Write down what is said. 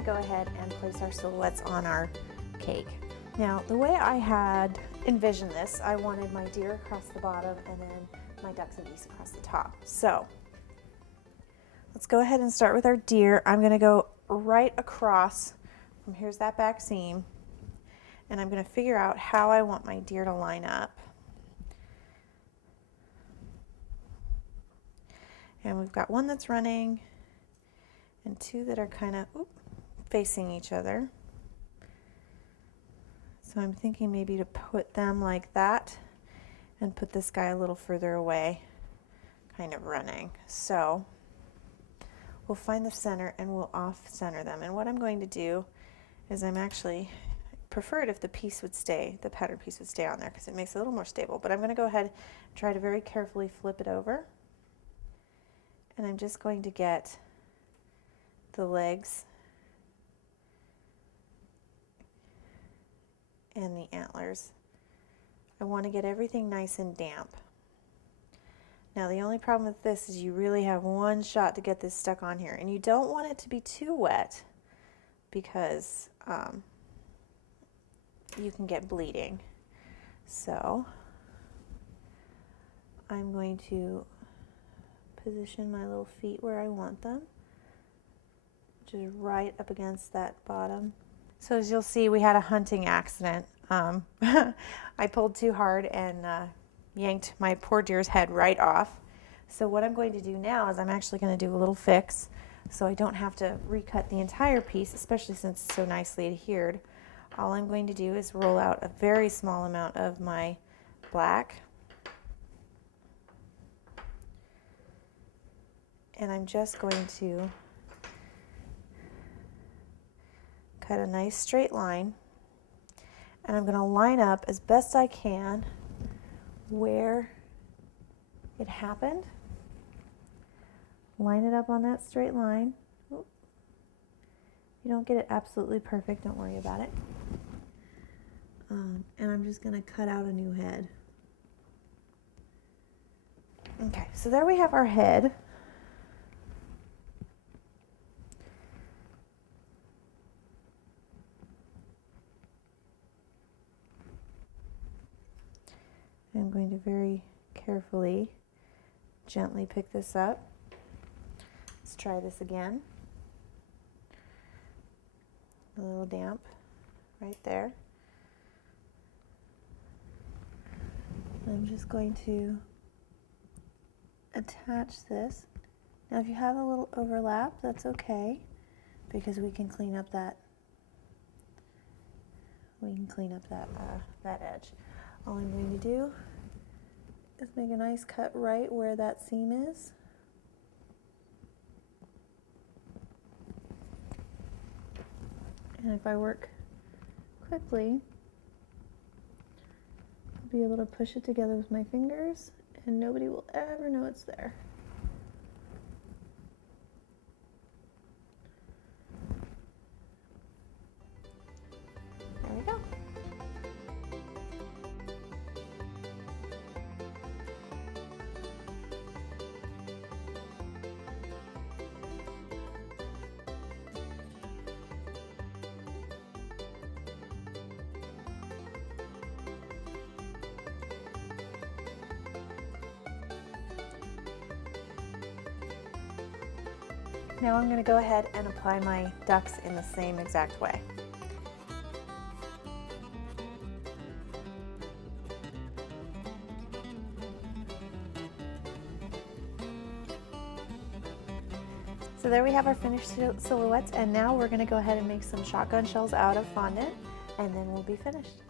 to go ahead and place our silhouettes on our cake. Now, the way I had envisioned this, I wanted my deer across the bottom and then my ducks and geese across the top. So let's go ahead and start with our deer. I'm going to go right across from here's that back seam, and I'm going to figure out how I want my deer to line up. And we've got one that's running and two that are kind of facing each other. So I'm thinking maybe to put them like that and put this guy a little further away, kind of running. So we'll find the center and we'll off-center them. And what I'm going to do is I'm actually prefer it if the piece would stay, the pattern piece would stay on there because it makes it a little more stable. But I'm going to go ahead and try to very carefully flip it over. And I'm just going to get the legs and the antlers. I want to get everything nice and damp. Now the only problem with this is you really have one shot to get this stuck on here, and you don't want it to be too wet because you can get bleeding. So I'm going to position my little feet where I want them, which is right up against that bottom. So as you'll see, we had a hunting accident. I pulled too hard and yanked my poor deer's head right off. So what I'm going to do now is I'm actually going to do a little fix so I don't have to recut the entire piece, especially since it's so nicely adhered. All I'm going to do is roll out a very small amount of my black, and I'm just going to cut a nice straight line, and I'm going to line up as best I can where it happened. Line it up on that straight line. If you don't get it absolutely perfect, don't worry about it. And I'm just going to cut out a new head. Okay, so there we have our head. I'm going to very carefully, gently pick this up. Let's try this again. A little damp right there. I'm just going to attach this. Now if you have a little overlap, that's okay, because we can clean up that that edge. All I'm going to do is make a nice cut right where that seam is. And if I work quickly, I'll be able to push it together with my fingers and nobody will ever know it's there. There we go. Now I'm going to go ahead and apply my ducks in the same exact way. So there we have our finished silhouettes, and now we're going to go ahead and make some shotgun shells out of fondant, and then we'll be finished.